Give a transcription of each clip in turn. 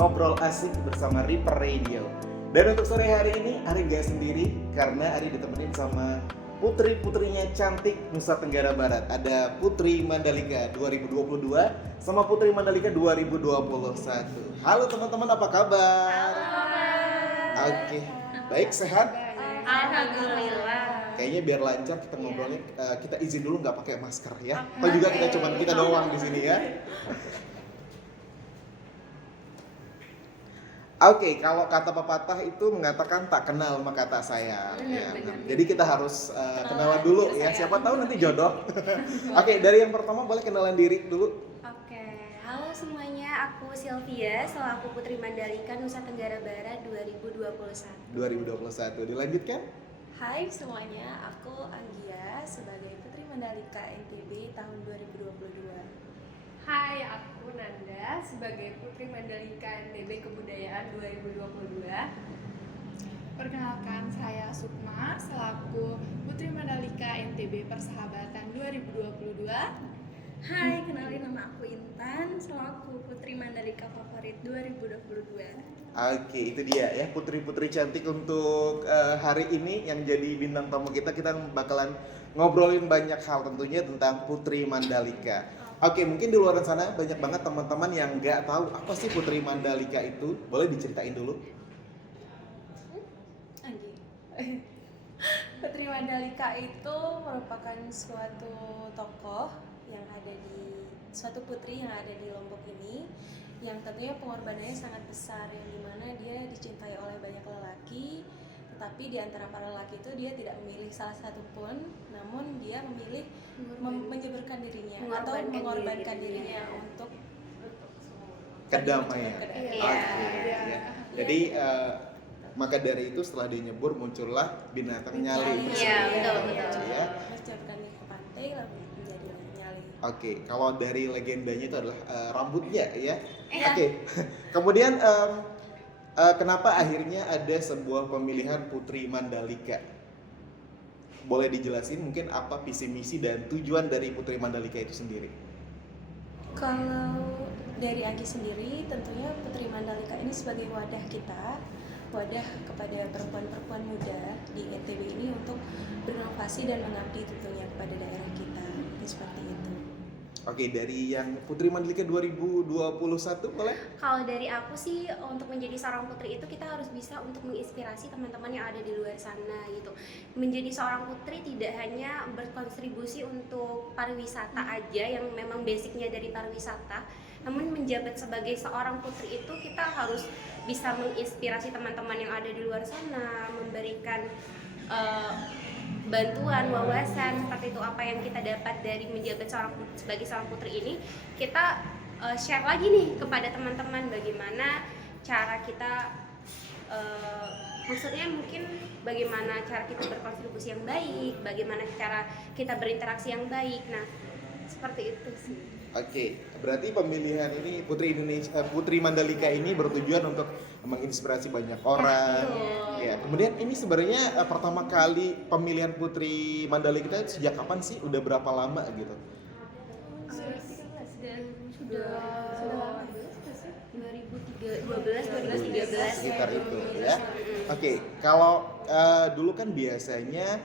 Ngobrol Asik bersama Reaper Radio. Dan untuk sore hari ini, Ari gak sendiri karena Ari ditemenin sama putri-putrinya cantik Nusa Tenggara Barat. Ada Putri Mandalika 2022 sama Putri Mandalika 2021. Halo teman-teman, apa kabar? Halo. Oke, baik, sehat? Alhamdulillah. Kayaknya biar lancar kita ngobrolnya, kita izin dulu nggak pakai masker ya. Atau juga kita doang di sini ya. Oke, kalau kata pepatah itu mengatakan tak kenal maka tak sayang. Ya, jadi kita harus kenalan dulu ya. Siapa tahu nanti jodoh. Oke, dari yang pertama boleh kenalan diri dulu. Oke, halo semuanya, aku Sylvia selaku Putri Mandalika Nusa Tenggara Barat 2021. 2021. Dilanjutkan? Hai semuanya, aku Anggia sebagai Putri Mandalika NTB tahun 2022. Hai, aku Nanda sebagai Putri Mandalika NTB Kebudayaan 2022. Perkenalkan, saya Sukma selaku Putri Mandalika NTB Persahabatan 2022. Hai, kenalin nama aku Intan selaku Putri Mandalika Favorit 2022. Oke, itu dia ya putri-putri cantik untuk hari ini yang jadi bintang tamu kita. Kita bakalan ngobrolin banyak hal tentunya tentang Putri Mandalika. Oke, mungkin di luar sana banyak banget teman-teman yang nggak tahu apa sih Putri Mandalika itu. Boleh diceritain dulu? Anggi. Putri Mandalika itu merupakan suatu tokoh yang ada di suatu putri yang ada di Lombok ini, yang tentunya pengorbanannya sangat besar, yang dimana dia dicintai oleh banyak lelaki, tetapi di antara para lelaki itu dia tidak memilih salah satu pun, namun dia memilih menyebarkan dirinya atau mengorbankan dirinya untuk Kedamaian. kedamaian. Oke, ya. Jadi maka dari itu setelah dia nyebur muncullah binatang nyali. Iya, betul. Ya. Menjauhkan diri ke pantai lalu menjadi nyali. Oke, kalau dari legendanya itu adalah rambutnya ya. Iya. Oke. Kemudian kenapa akhirnya ada sebuah pemilihan Putri Mandalika? Boleh dijelasin mungkin apa visi misi dan tujuan dari Putri Mandalika itu sendiri? Kalau dari Anggi sendiri, tentunya Putri Mandalika ini sebagai wadah kita, wadah kepada perempuan-perempuan muda di NTB ini untuk berinovasi dan mengabdi tentunya kepada daerah kita. Seperti itu. Oke, dari yang Putri Mandalika 2021 boleh? Kalau dari aku sih, untuk menjadi seorang putri itu kita harus bisa untuk menginspirasi teman-teman yang ada di luar sana gitu. Menjadi seorang putri tidak hanya berkontribusi untuk pariwisata aja yang memang basicnya dari pariwisata, namun menjabat sebagai seorang putri itu kita harus bisa menginspirasi teman-teman yang ada di luar sana, memberikan bantuan, wawasan seperti itu. Apa yang kita dapat dari menjabat sebagai seorang putri ini, kita share lagi nih kepada teman-teman bagaimana cara kita maksudnya mungkin bagaimana cara kita berkontribusi yang baik, bagaimana cara kita berinteraksi yang baik. Nah, seperti itu sih. Oke, berarti pemilihan ini Putri Mandalika ini bertujuan untuk menginspirasi banyak orang. Ya, kemudian ini sebenarnya pertama kali pemilihan Putri Mandalika itu sejak kapan sih? Udah berapa lama gitu? Sudah lama 2013 sekitar itu ya. Oke, kalau dulu kan biasanya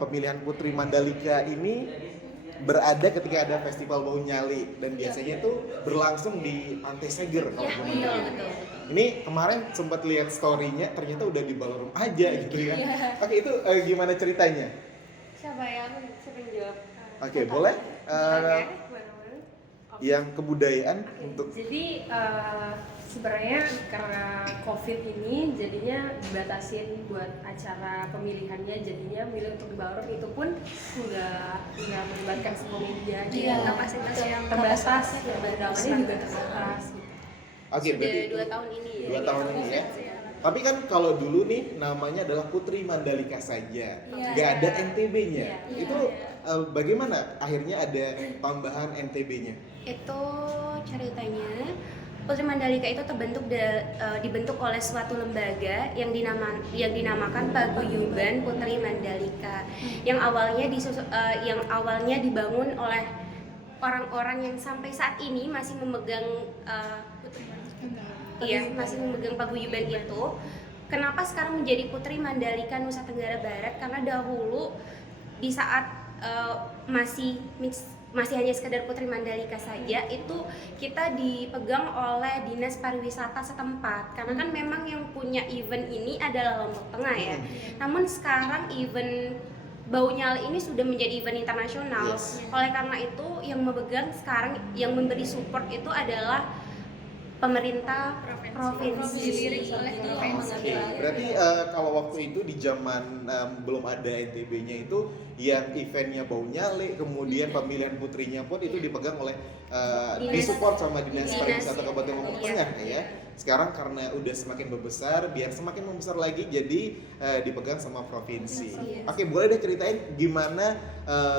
pemilihan Putri Mandalika ini berada ketika ada festival Bau Nyali dan biasanya itu berlangsung di Pantai Seger kalau gue ingat. Ini kemarin sempat lihat story-nya ternyata udah di ballroom aja gitu ya. Oke, itu gimana ceritanya? Siapa yang jawab? Oke, boleh? Yang kebudayaan untuk Jadi sebenarnya karena COVID ini jadinya dibatasin buat acara pemilihannya, jadinya milih untuk di ballroom itu pun nggak melibatkan semua media. Jadi Kapasitas yang terbatas, undangannya juga terbatas. Oke, berarti sudah 2 tahun ini ya. 2 tahun ini ya. Tapi kan kalau dulu nih namanya adalah Putri Mandalika saja, nggak ada NTB-nya. Itu bagaimana akhirnya ada tambahan NTB-nya? Itu ceritanya Putri Mandalika itu dibentuk oleh suatu lembaga yang dinamakan Paguyuban Putri Mandalika, yang awalnya dibangun oleh orang-orang yang sampai saat ini masih memegang Iya, masih memegang paguyuban itu. Kenapa sekarang menjadi Putri Mandalika Nusa Tenggara Barat? Karena dahulu di saat masih hanya sekedar Putri Mandalika saja, itu kita dipegang oleh Dinas Pariwisata setempat. Karena kan memang yang punya event ini adalah Lombok Tengah ya. Namun sekarang event Bau Nyali ini sudah menjadi event internasional. Yes. Oleh karena itu yang memegang sekarang, yang memberi support itu adalah pemerintah provinsi. Oke, berarti kalau waktu itu di zaman belum ada NTB-nya itu yang eventnya Bau Nyale, kemudian pemilihan putrinya pun itu dipegang oleh disupport sama Dinas Pariwisata Kabupaten Lombok Tengah ya. Sekarang karena udah semakin membesar, biar semakin membesar lagi jadi dipegang sama provinsi. Oke, boleh deh ceritain gimana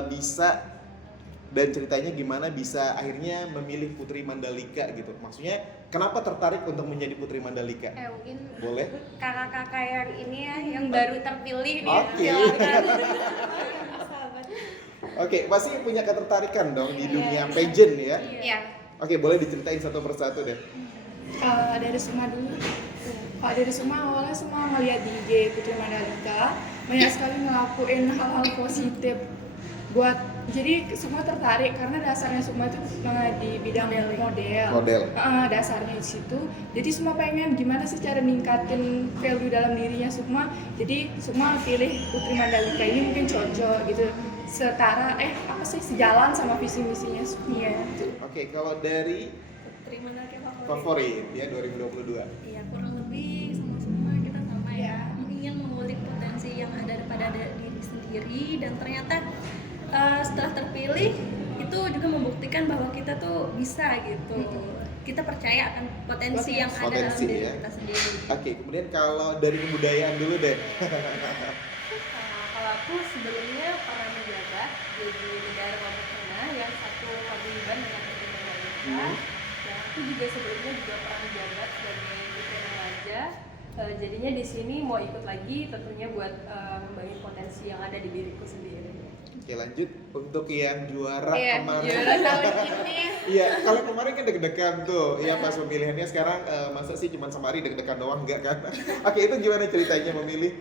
bisa dan ceritanya gimana bisa akhirnya memilih Putri Mandalika gitu. Maksudnya kenapa tertarik untuk menjadi Putri Mandalika? Mungkin Boleh? kakak-kakak yang ini ya, yang baru terpilih nih, Oke. silakan. Oke, pasti punya ketertarikan dong di dunia pageant ya. Iya. Oke, boleh diceritain satu persatu deh. Dari Suma dulu. Kalau dari Suma awalnya semua ngeliat di IG Putri Mandalika banyak sekali ngelakuin hal-hal positif buat, jadi semua tertarik karena dasarnya semua itu di bidang model. Dasarnya di situ. Jadi semua pengen gimana sih cara ningkatin value dalam dirinya semua. Jadi semua pilih Putri Mandalika ini mungkin cocok gitu. Setara apa sih sejalan sama visi misinya semua. Oke, kalau dari Putri Mandalika favorit ya 2022. Iya, kurang lebih sama-sama kita sama ya, ingin mengulik potensi yang ada pada diri sendiri, dan ternyata setelah terpilih itu juga membuktikan bahwa kita tuh bisa gitu. Kita percaya akan potensi yang ada dalam diri ya. kita sendiri. Oke, kemudian kalau dari kebudayaan dulu deh. Kalau aku sebelumnya pernah menjabat jadi negara Lombok Tengah yang satu paguyuban dengan Putri Mandalika. Dan aku juga sebelumnya juga pernah menjabat sebagai Putri Remaja. Jadinya di sini mau ikut lagi tentunya buat membangun potensi yang ada di diriku sendiri. Oke, lanjut untuk yang juara Iya, kemarin. juara tahun ini. Iya, kalau kemarin kan deg-degan tuh. Iya, pas pemilihannya sekarang masa sih cuma sama Ari deg-degan doang enggak kan? Oke, itu gimana ceritanya memilih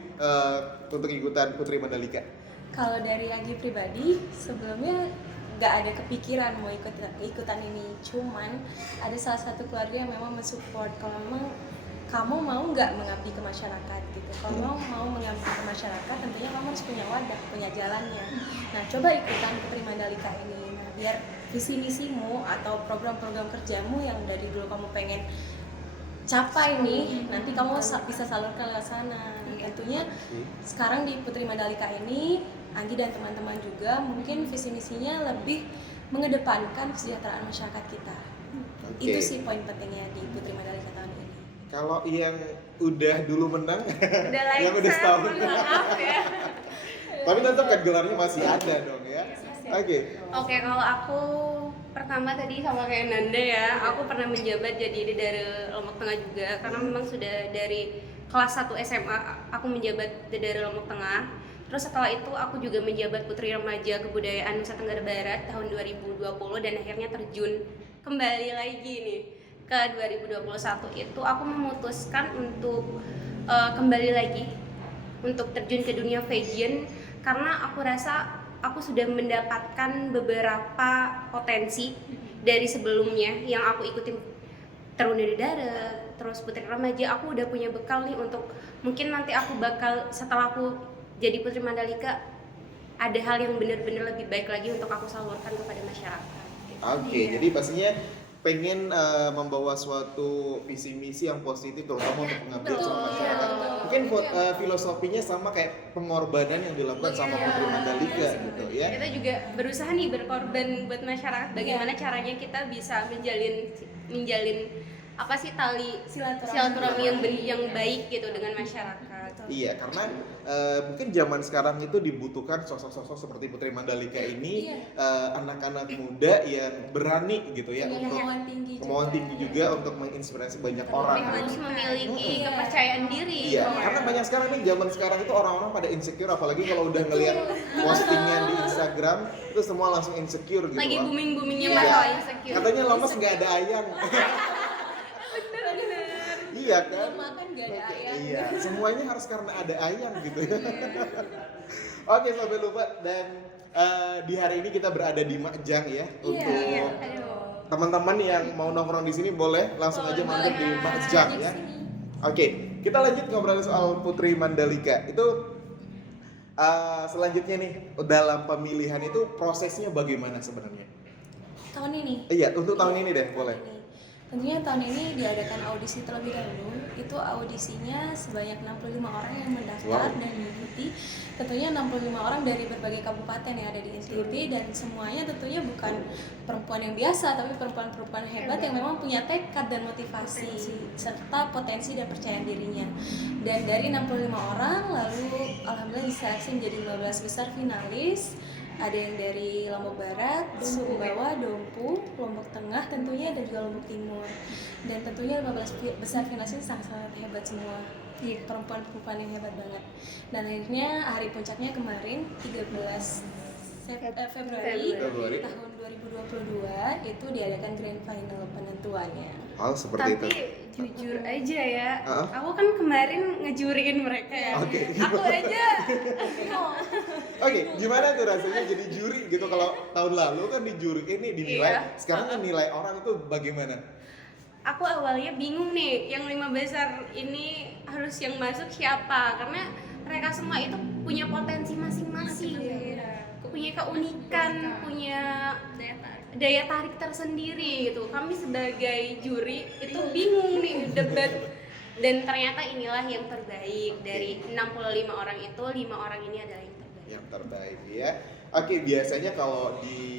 untuk ikutan Putri Mandalika? Kalau dari Agi pribadi, sebelumnya nggak ada kepikiran mau ikutan ini. Cuman ada salah satu keluarga yang memang mensupport. Kalau memang kamu mau nggak mengabdi ke masyarakat gitu. Kalau mau mengabdi ke masyarakat, tentunya kamu harus punya wadah, punya jalannya. Nah, coba ikutan Putri Mandalika ini. Nah, biar visi misimu atau program-program kerjamu yang dari dulu kamu pengen capai nih, nanti kamu bisa salurkan ke sana. Tentunya sekarang di Putri Mandalika ini, Anggi dan teman-teman juga mungkin visi misinya lebih mengedepankan kesejahteraan masyarakat kita. Oke. Itu sih poin pentingnya di Putri Mandalika tahun ini. Kalau yang udah dulu menang, Udah yang udah setahun. maaf ya. Tapi tetap kan gelarnya masih ada dong ya. Oke. Oke, kalau aku pertama tadi sama kayak Nanda ya, aku pernah menjabat jadi dari Lombok Tengah juga, karena memang sudah dari kelas 1 SMA aku menjabat dari Lombok Tengah. Terus setelah itu aku juga menjabat Putri Remaja Kebudayaan Nusa Tenggara Barat tahun 2020 dan akhirnya terjun kembali lagi nih ke 2021. Itu aku memutuskan untuk kembali lagi untuk terjun ke dunia pageant karena aku rasa aku sudah mendapatkan beberapa potensi dari sebelumnya yang aku ikutin Terun dari Dara, terus Putri Remaja. Aku udah punya bekal nih untuk mungkin nanti aku bakal setelah aku jadi Putri Mandalika ada hal yang benar-benar lebih baik lagi untuk aku salurkan kepada masyarakat. Oke, jadi pastinya pengen membawa suatu visi misi yang positif terutama untuk mengabdi sama masyarakat. Mungkin filosofinya sama kayak pengorbanan yang dilakukan sama Putri Mandalika gitu ya. Kita juga berusaha nih berkorban buat masyarakat. Bagaimana caranya kita bisa menjalin apa sih tali silaturahmi yang baik gitu dengan masyarakat. Iya, karena mungkin zaman sekarang itu dibutuhkan sosok-sosok seperti Putri Mandalika ini, anak-anak muda yang berani gitu ya, untuk kemauan tinggi juga untuk menginspirasi banyak orang. Harus memiliki kepercayaan diri. Iya, karena banyak sekarang nih zaman sekarang itu orang-orang pada insecure, apalagi kalau udah ngelihat postingan di Instagram itu semua langsung insecure gitu. Lagi loh. booming-boomingnya Iya. masalah insecure. Katanya lemes nggak ada ayang. Iya kan? Belum makan gak ada ayam. Iya, semuanya harus karena ada ayam gitu ya. Oke, sampai lupa dan di hari ini kita berada di Makjang ya. Untuk teman-teman yang mau nongkrong di sini boleh langsung aja mampir di Makjang ya. Oke, kita lanjut ngobrol soal Putri Mandalika. Itu selanjutnya nih dalam pemilihan itu prosesnya bagaimana sebenarnya? Tahun ini Iya, untuk tahun ini deh boleh. tentunya tahun ini diadakan audisi terlebih dahulu. Itu audisinya sebanyak 65 orang yang mendaftar dan mengikuti. Tentunya 65 orang dari berbagai kabupaten yang ada di NTB, dan semuanya tentunya bukan perempuan yang biasa, tapi perempuan-perempuan hebat yang memang punya tekad dan motivasi serta potensi dan percaya dirinya. Dan dari 65 orang lalu alhamdulillah diseleksi menjadi 15 besar finalis. Ada yang dari Lombok Barat, Sumbawa, Dompu, Lombok Tengah tentunya, dan juga Lombok Timur. Dan tentunya 15 besar finalis ini sangat-sangat hebat semua. Perempuan-perempuan yang hebat banget. Dan akhirnya hari puncaknya kemarin 13 Februari tahun 2022 itu diadakan grand final penentuannya. Oh, seperti Tapi itu. jujur aja ya, aku kan kemarin ngejuriin mereka ya. Oke. Aku aja Oke, gimana tuh rasanya jadi juri gitu? Kalau tahun lalu kan di juri ini dinilai, Iya. sekarang kan nilai orang itu bagaimana? aku awalnya bingung nih, yang 5 besar ini harus yang masuk siapa? Karena mereka semua itu punya potensi masing-masing, punya keunikan, punya daya tarik tersendiri gitu. Kami sebagai juri itu bingung nih debat, dan ternyata inilah yang terbaik dari 65 orang itu, 5 orang ini adalah yang terbaik. Yang terbaik ya. Oke, biasanya kalau di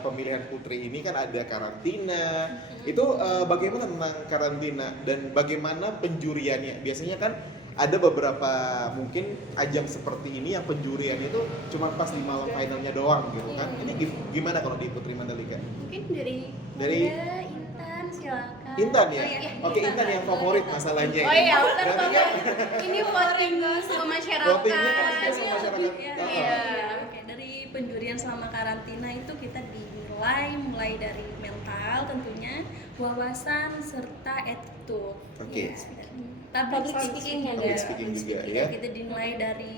pemilihan putri ini kan ada karantina. Itu bagaimana tentang karantina dan bagaimana penjuriannya? Biasanya kan ada beberapa mungkin ajang seperti ini yang penjurian itu cuma pas di malam finalnya doang gitu kan. Ini gimana kalau di Putri Mandalika? Mungkin dari Dari- Intan silakan. Intan ya? Oh, iya. Oke, Intan yang favorit masalahnya. Oh iya, Berarti kan ini voting sama masyarakat. votingnya pasti sama masyarakat. Iya. Oke, dari penjurian selama karantina itu kita dinilai mulai dari mental tentunya, wawasan serta attitude. Oke. Public speaking-nya Public ada. speaking juga ya. Kita dinilai dari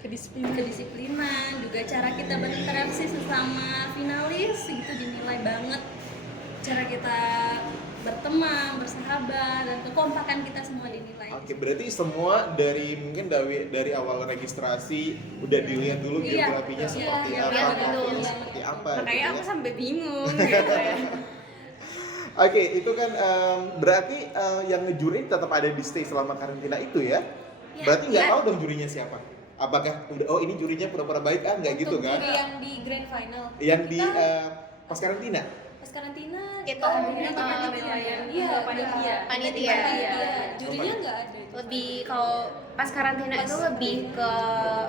Kedisiplinan. kedisiplinan, juga cara kita berinteraksi sesama finalis itu dinilai banget. Cara kita berteman, bersahabat, dan kekompakan kita semua dinilai. Oke, berarti semua dari mungkin dari awal registrasi udah dilihat dulu Iya. geografinya seperti Iya, apa, iya, profilnya betul. seperti apa. Makanya gitu aku ya. sampai bingung gitu ya. Oke, itu kan berarti yang ngejuri tetap ada di stay selama karantina itu ya? Berarti nggak tahu dong jurinya siapa? Apakah udah ini jurinya pura-pura baik nggak gitu Untuk kan? juri yang di grand final. Yang di Kita pas karantina? pas karantina Itu penilaian. Iya, panitia. Panitia. Jurinya nggak ada itu. Lebih kalau pas karantina itu lebih ke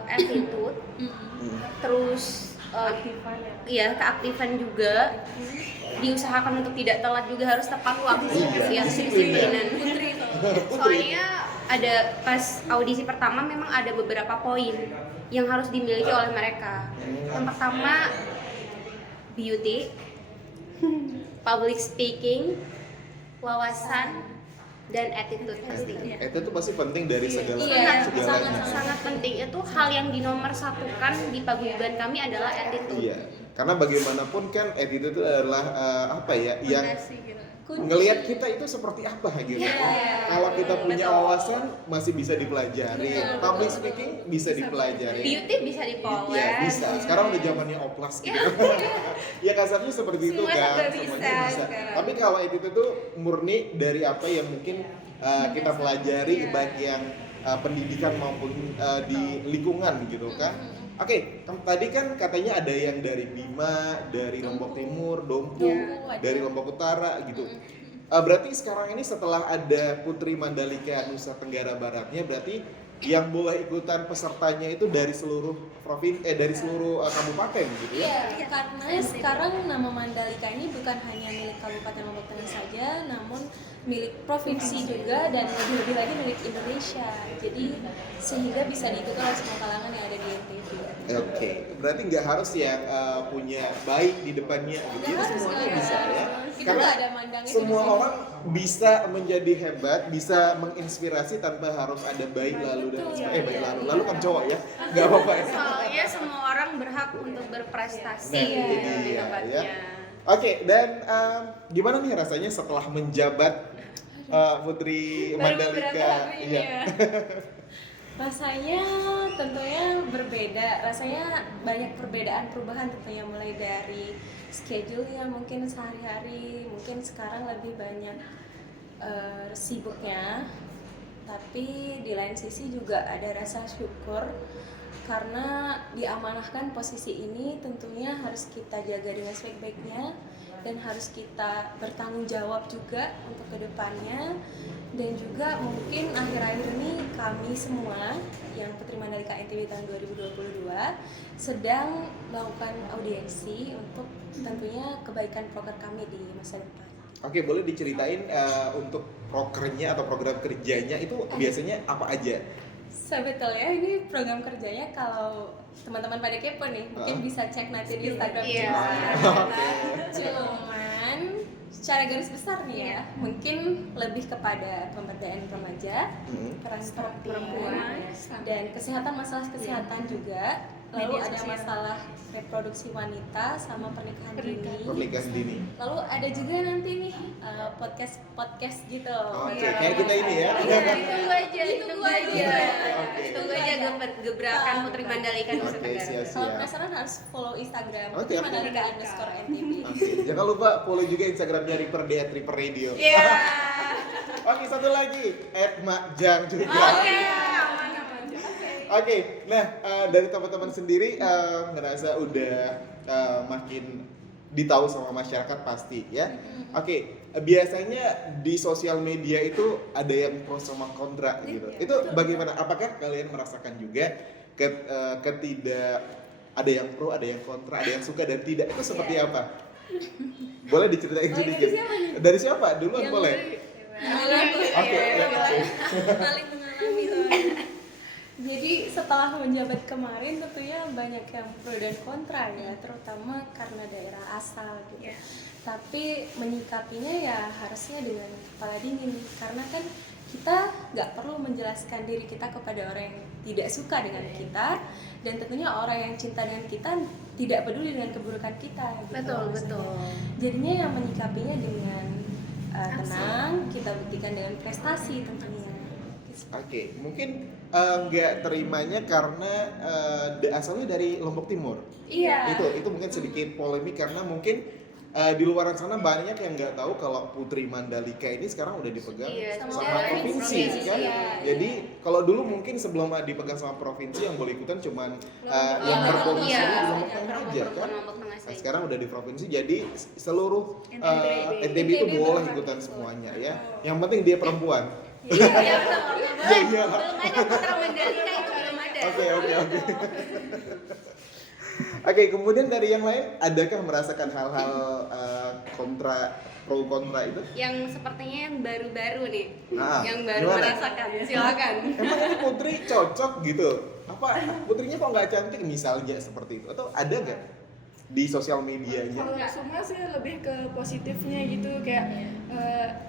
attitude, terus iya keaktifan juga, diusahakan untuk tidak telat juga, harus tepat waktu, Iya, ya disiplin ya. kedisiplinan. Soalnya ada pas audisi pertama memang ada beberapa poin yang harus dimiliki oleh mereka. Yang pertama beauty, public speaking, wawasan, dan attitude pastinya. Itu tuh pasti penting dari segala Iya, segalanya. Sangat penting, itu hal yang dinomorsatukan di paguyuban kami adalah attitude. Iya, karena bagaimanapun kan attitude itu adalah apa ya, yang Fondasi gitu. ngelihat kita itu seperti apa gitu. Kalau kita punya wawasan masih bisa dipelajari, public speaking bisa dipelajari. Beauty bisa dipoles. Ya bisa. Sekarang udah zamannya oplas gitu. Ya kasarnya seperti itu Semua kan. serba bisa Semuanya bisa. sekarang. Tapi kalau itu tuh murni dari apa yang mungkin kita pelajari baik yang pendidikan maupun di lingkungan gitu kan. Oke, tadi kan katanya ada yang dari Bima, dari Lombok Timur, Dompu, dari Lombok Utara gitu. Berarti sekarang ini setelah ada Putri Mandalika Nusa Tenggara Baratnya, berarti yang boleh ikutan pesertanya itu dari seluruh dari seluruh kabupaten gitu ya? Iya, karena sekarang nama Mandalika ini bukan hanya milik Kabupaten Lombok Tengah saja, namun milik provinsi juga, dan lebih-lebih lagi milik Indonesia. Jadi sehingga bisa diikuti oleh semua kalangan yang ada di NTB. Oke, berarti nggak harus yang punya baik di depannya gitu, Nggak jadi harus, semuanya nggak bisa harus. ya? Kita Karena nggak ada mandangnya semua di sini. orang bisa menjadi hebat, bisa menginspirasi tanpa harus ada bayi lalu dan bayi lalu kan cowok ya, nggak apa-apa ya. Soalnya semua orang berhak untuk berprestasi Nah, ini di dia, tempatnya. ya. Oke, dan gimana nih rasanya setelah menjabat Putri Mandalika? Iya. Rasanya tentunya berbeda, rasanya banyak perubahan tentunya, mulai dari schedule-nya mungkin sehari-hari, mungkin sekarang lebih banyak sibuknya, tapi di lain sisi juga ada rasa syukur karena diamanahkan posisi ini tentunya harus kita jaga dengan sebaik-baiknya dan harus kita bertanggung jawab juga untuk kedepannya. Dan juga mungkin akhir-akhir ini kami semua yang Putri Mandalika NTB tahun 2022 sedang melakukan audiensi untuk tentunya kebaikan proker kami di masa depan. Oke, boleh diceritain untuk prokernya atau program kerjanya itu biasanya apa aja? Sebetulnya ini program kerjanya kalau teman-teman pada kepo nih, mungkin bisa cek nanti di Instagram Iya. Cuman secara garis besar nih ya, mungkin lebih kepada pemberdayaan remaja, peran perempuan, dan kesehatan, masalah kesehatan juga. Lalu ada masalah reproduksi wanita sama pernikahan dini. Lalu ada juga nanti nih podcast gitu. Oke, kayak kita ini ya. Ditunggu aja. Oke. Tunggu aja gebrakan Putri Mandalika Nusa Oke, Tenggara. siap-siap. Kalau penasaran harus follow Instagram Oke, Putri oke. Mandalika _NTB. Oke, jangan lupa follow juga Instagramnya Reaper Day at Reaper Radio. Iya. Oke, satu lagi @makjang juga. Oke. Oke, nah dari teman-teman sendiri ngerasa udah makin ditahu sama masyarakat pasti ya. Oke, biasanya di sosial media itu ada yang pro sama kontra gitu. Itu bagaimana? Apakah kalian merasakan juga ketidak ada yang pro, ada yang kontra, ada yang suka dan tidak? Itu seperti apa? Boleh diceritain sedikit. Dari siapa? Duluan boleh. Oke. Paling mengalami soalnya. Jadi setelah menjabat kemarin tentunya banyak yang pro dan kontra ya, terutama karena daerah asal gitu. Tapi menyikapinya ya harusnya dengan kepala dingin, karena kan kita nggak perlu menjelaskan diri kita kepada orang yang tidak suka dengan kita, dan tentunya orang yang cinta dengan kita tidak peduli dengan keburukan kita gitu. Betul. Jadinya yang menyikapinya dengan tenang, kita buktikan dengan prestasi tentunya. Oke, mungkin nggak terimanya karena asalnya dari Lombok Timur. Iya. Itu mungkin sedikit polemik karena mungkin di luar sana banyak yang nggak tahu kalau Putri Mandalika ini sekarang udah dipegang sama provinsi kan. Jadi kalau dulu mungkin sebelum dipegang sama provinsi yang boleh ikutan cuman yang berprovinsi di Lombok Tengah aja kan. Nah, sekarang udah di provinsi, jadi seluruh NTB itu boleh ikutan semuanya ya. Yang penting dia perempuan. Iya betul. Iya. Belum ada Putra Mandalika, itu belum ada. Oke. Oke, kemudian dari yang lain, adakah merasakan hal-hal pro kontra itu? Yang sepertinya yang baru-baru nih, yang baru gimana? merasakan. Silakan. Emang ini Putri cocok gitu? Apa Putrinya kok nggak cantik misalnya seperti itu? Atau ada nggak di sosial medianya? Kalau semua sih lebih ke positifnya gitu, kayak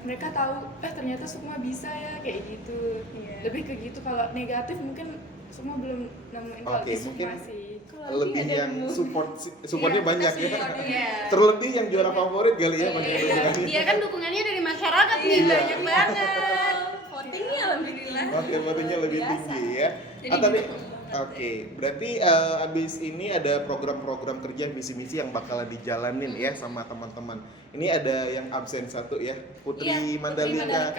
mereka tahu ternyata semua bisa ya kayak gitu. Lebih ke gitu. Kalau negatif mungkin semua belum nemuin kalau Oke, di semua mungkin sih. lebih yang supportnya banyak ya. Iya. Terlebih yang juara favorit kali ya. Dia kan dukungannya dari masyarakat nih, banyak banget. Votingnya alhamdulillah. Oke, votingnya lebih tinggi ya. Oke, berarti abis ini ada program-program kerja misi-misi yang bakalan dijalanin ya sama teman-teman. Ini ada yang absen satu ya, Putri Mandalika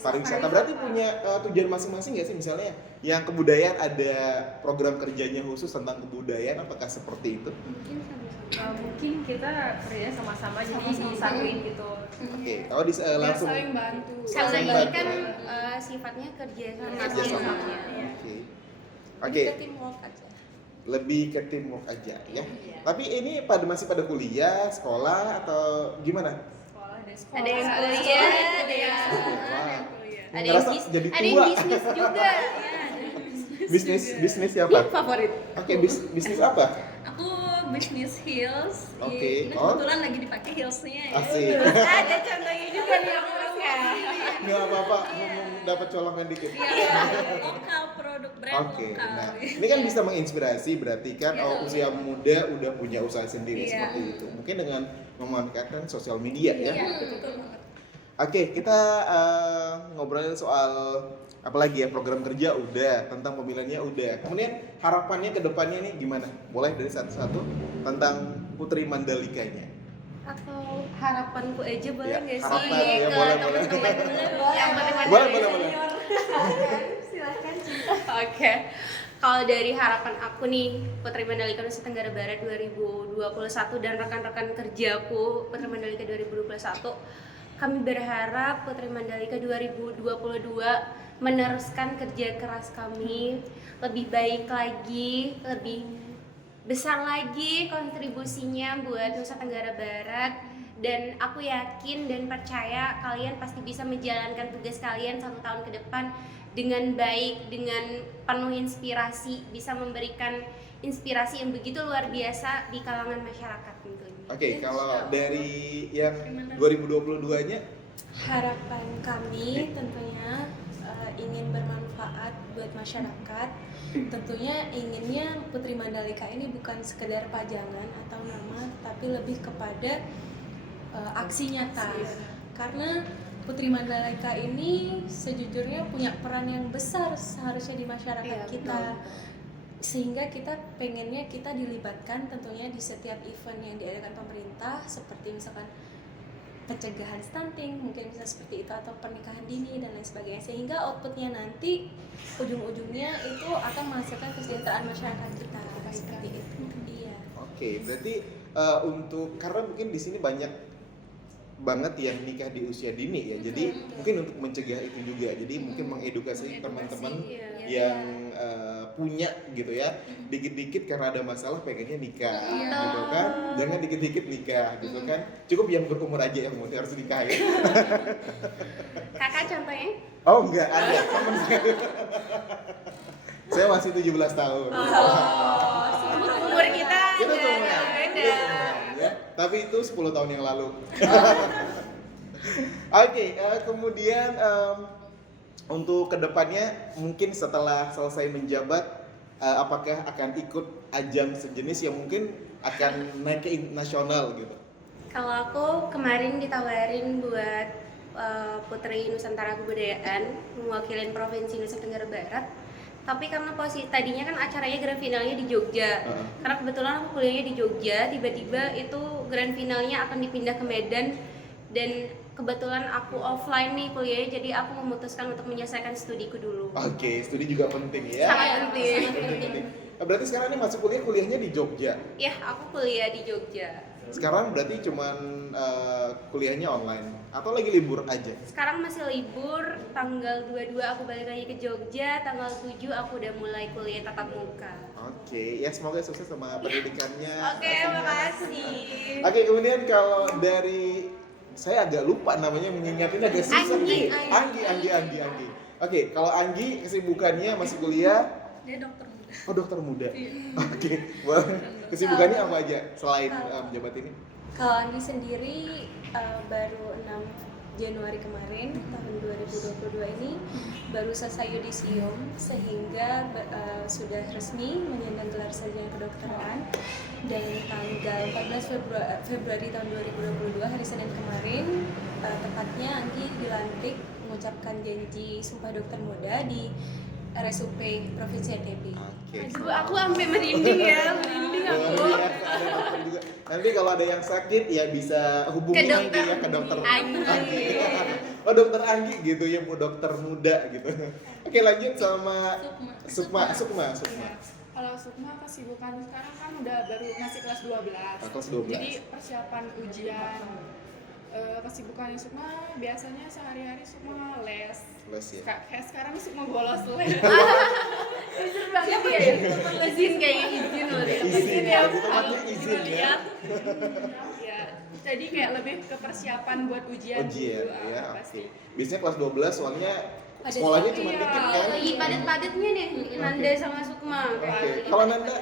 Pariwisata. Berarti punya tujuan masing-masing nggak sih? Misalnya yang kebudayaan ada program kerjanya khusus tentang kebudayaan, apakah seperti itu? Mungkin kita kerja sama-sama jadi disatuin gitu. Oke, kalau langsung Saling bantu. Kalau Saling ini bantu kan ya. sifatnya kerja sama. kerja sama. Oke. Kita teamwork aja. Lebih ke teamwork aja ya. Tapi ini masih pada kuliah, sekolah atau gimana? Ada yang kuliah, ada yang Ngerasa jadi ada yang tua. bisnis juga. Bisnis siapa? Favorit. Oke, bisnis apa? Aku bisnis heels. Oke. Ini kebetulan lagi dipakai heelsnya ya. Asik. Ada contohnya juga nih aku ya. Nggak apa-apa, ngomong dapat colongan dikit. Iya, lokal produk brand Oke, lokal. nah ini kan bisa menginspirasi berarti kan usia muda udah punya usaha sendiri Iya. seperti itu. Mungkin dengan memanfaatkan sosial media ya. Iya, betul banget. Oke, kita ngobrolin soal apalagi ya, program kerja udah, tentang pemilihannya udah. Kemudian harapannya ke depannya nih gimana? Boleh dari satu-satu tentang Putri Mandalikanya. Atau harapanku aja boleh Ya, nggak sih harapan, ya, ke boleh, teman-teman yang teman-teman Boleh, dari boleh, boleh. senior? Silahkan Cinta. Oke. Kalau dari harapan aku nih, Putri Mandalika Nusa Tenggara Barat 2021 dan rekan-rekan kerjaku Putri Mandalika 2021, kami berharap Putri Mandalika 2022 meneruskan kerja keras kami, lebih baik lagi, lebih besar lagi kontribusinya buat Nusa Tenggara Barat, dan aku yakin dan percaya kalian pasti bisa menjalankan tugas kalian 1 tahun ke depan dengan baik, dengan penuh inspirasi, bisa memberikan inspirasi yang begitu luar biasa di kalangan masyarakat tentunya. Oke, kalau dari yang 2022-nya Harapan kami tentunya ingin bermanfaat buat masyarakat. Tentunya inginnya Putri Mandalika ini bukan sekedar pajangan atau nama, tapi lebih kepada aksi nyata. Karena Putri Mandalika ini sejujurnya punya peran yang besar seharusnya di masyarakat kita. Sehingga kita pengennya kita dilibatkan tentunya di setiap event yang diadakan pemerintah, seperti misalkan pencegahan stunting, mungkin bisa seperti itu, atau pernikahan dini dan lain sebagainya, sehingga outputnya nanti ujung-ujungnya itu akan menghasilkan kesejahteraan masyarakat kita seperti itu. Iya. oke, berarti untuk karena mungkin di sini banyak banget yang nikah di usia dini ya, jadi mungkin untuk mencegah itu juga, jadi mungkin mengedukasi teman-teman yang punya gitu ya, dikit-dikit karena ada masalah pengennya nikah gitu kan, jangan dikit-dikit nikah gitu kan, cukup yang berumur aja yang harus nikahin. Kakak contohnya? Oh enggak, ada teman saya. Saya masih 17 tahun. Umur kita Itu tuh beda. ya. Tapi itu 10 tahun yang lalu. Oke, kemudian untuk kedepannya mungkin setelah selesai menjabat, apakah akan ikut ajang sejenis yang mungkin akan naik ke nasional gitu? Kalau aku kemarin ditawarin buat Putri Nusantara Kebudayaan mewakilin Provinsi Nusa Tenggara Barat, tapi karena tadinya kan acaranya grand finalnya di Jogja, karena kebetulan aku kuliahnya di Jogja, tiba-tiba itu grand finalnya akan dipindah ke Medan, dan kebetulan aku offline nih kuliahnya, jadi aku memutuskan untuk menyelesaikan studiku dulu. Oke, studi juga penting ya. Sangat penting. Penting. Berarti sekarang ini masuk kuliahnya di Jogja. Ya, aku kuliah di Jogja. Sekarang berarti cuman kuliahnya online atau lagi libur aja? Sekarang masih libur, tanggal 22 aku balik lagi ke Jogja, tanggal 7 aku udah mulai kuliah tatap muka. Oke, ya semoga sukses sama pendidikannya. Oke, makasih. Oke, kemudian kalau dari saya agak lupa namanya, mengingatin agak susah nih. Anggi. Oke, kalau Anggi kesibukannya masih kuliah? Dia dokter muda. Oh, dokter muda. Oke, boleh. Kesibukannya apa aja selain menjabat ini? Kalau Andi sendiri baru 6 Januari kemarin tahun 2022 ini baru selesai yudisium, sehingga sudah resmi menyandang gelar sarjana kedokteran, dan tanggal 14 Februari tahun 2022 hari Senin kemarin tepatnya Anggi dilantik mengucapkan janji Sumpah Dokter Muda di RSUP Provinsi NTB. Oke. Aduh, aku sampai merinding ya, merinding aku. Iya, ada dokter juga. Nanti kalau ada yang sakit ya bisa hubungi Ke Anggi dokter ya, ke dokter Anggi. Oh, dokter Anggi gitu ya, bu, dokter muda gitu. Oke, lanjut sama Sukma. Kalau Sukma kesibukan sekarang kan udah baru masih kelas 12. Kelas 12. Jadi persiapan ujian. Kesibukannya Sukma biasanya sehari-hari Sukma les. Les ya. Kayak sekarang Sukma bolos les. Jujur banget ya, izin kayaknya izin loh. Izin ya, gitu Kalau izin kita ya. lihat, ya, jadi kayak lebih ke persiapan buat ujian. Ujian dulu, ya, pasti. oke. Biasanya kelas 12 soalnya Padat sekolahnya banget. cuma Iya. dikit kan. Lagi padat-padatnya nih Nanda sama Sukma. Oke. Kalau Nanda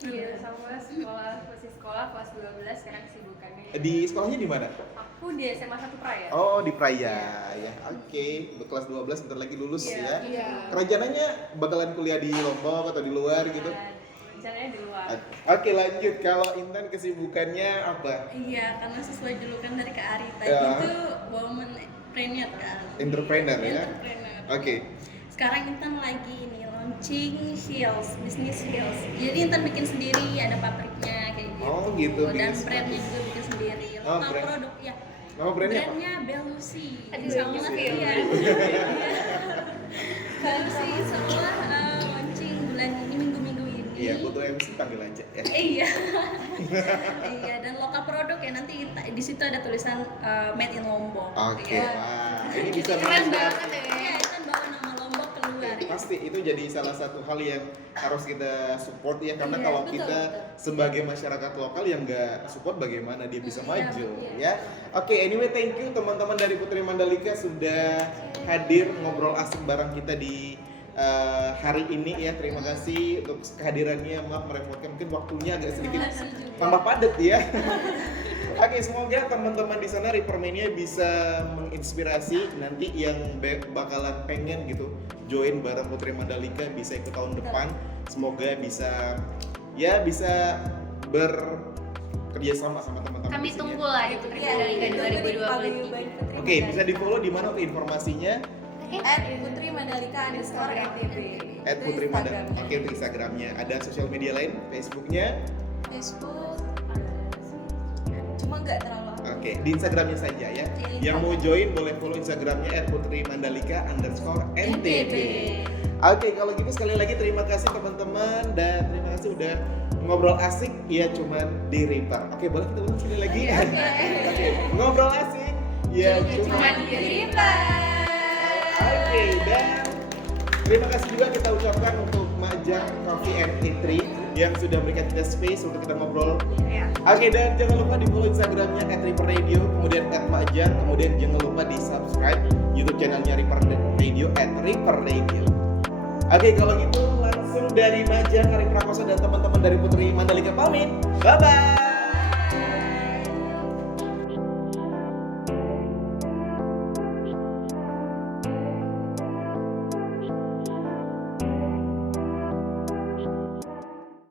Iya, sama sekolah, masih sekolah kelas 12 sekarang kesibukannya. Di sekolahnya di mana? Aku di SMA 1 Praya. Oh, di Praya ya. Oke, untuk kelas 12 bentar lagi lulus ya. Iya. Rencananya bakalan kuliah di Lombok atau di luar gitu? Dan rencananya di luar. Oke, lanjut. Kalau Intan kesibukannya apa? Iya, karena sesuai julukan dari Kak Ari tadi Ya. itu woman entrepreneur kan. Entrepreneur ya. Entrepreneur. Oke. Sekarang Intan lagi ini launching heels, bisnis heels. Jadi Intan bikin sendiri, ada pabriknya kayak gitu. Oh, gitu, Dan bisnis. brandnya juga bikin sendiri. Oh, Lokal brand. produk ya. Nama brandnya apa? Brandnya Belusi. Aduh, Insya Allah Belusi. iya. Belusi insya Allah launching bulan ini minggu-minggu ini. Iya, butuh MC panggil aja ya. Iya. Iya, dan lokal produk ya nanti di situ ada tulisan made in Lombok. Oke, Ya. wah. Ini bisa Keren menginspirasi. banget ya. Iya, itu bawa nama Lombok keluar. Pasti itu jadi salah satu hal yang harus kita support ya, karena Iya, kalau betul, kita betul. sebagai masyarakat lokal yang nggak support bagaimana dia bisa Iya, maju betul. ya. Oke, anyway thank you teman-teman dari Putri Mandalika sudah hadir ngobrol asik bareng kita di hari ini ya. Terima kasih untuk kehadirannya, maaf merepotkan, mungkin waktunya agak sedikit tambah padat ya. Oke, semoga teman-teman di sana Reapermania bisa menginspirasi nanti yang bakalan pengen gitu join bareng Putri Mandalika bisa ikut tahun depan. Semoga bisa bekerja sama teman-teman. Kami di sini. tunggu lah di Putri Mandalika Itu 2023. Oke, bisa di follow di mana tuh informasinya? Putri Mandalika _NTB. @Putri Mandalika. Oke, untuk Instagramnya. Ada sosial media lain, Facebooknya. Facebook cuma nggak terlalu aktif. Oke, di Instagramnya saja ya. Yang mau join boleh follow Instagramnya @putrimandalika_ntb. Oke, kalau gitu sekali lagi terima kasih teman-teman dan terima kasih udah ngobrol asik ya cuman di Reaper. Oke, boleh kita ulang sekali lagi? Oke, ngobrol asik ya cuman di Reaper. Oke, dan terima kasih juga kita ucapkan untuk Majang Coffee and Eatery yang sudah memberikan kita space untuk kita ngobrol. Oke, dan jangan lupa di follow Instagramnya @reaperradio, kemudian @majang, kemudian jangan lupa di subscribe YouTube channelnya Reaper Radio @reaperradio. Oke, kalau gitu langsung dari Majang, Ari Prakoso dan teman-teman dari Putri Mandalika pamit. Bye bye.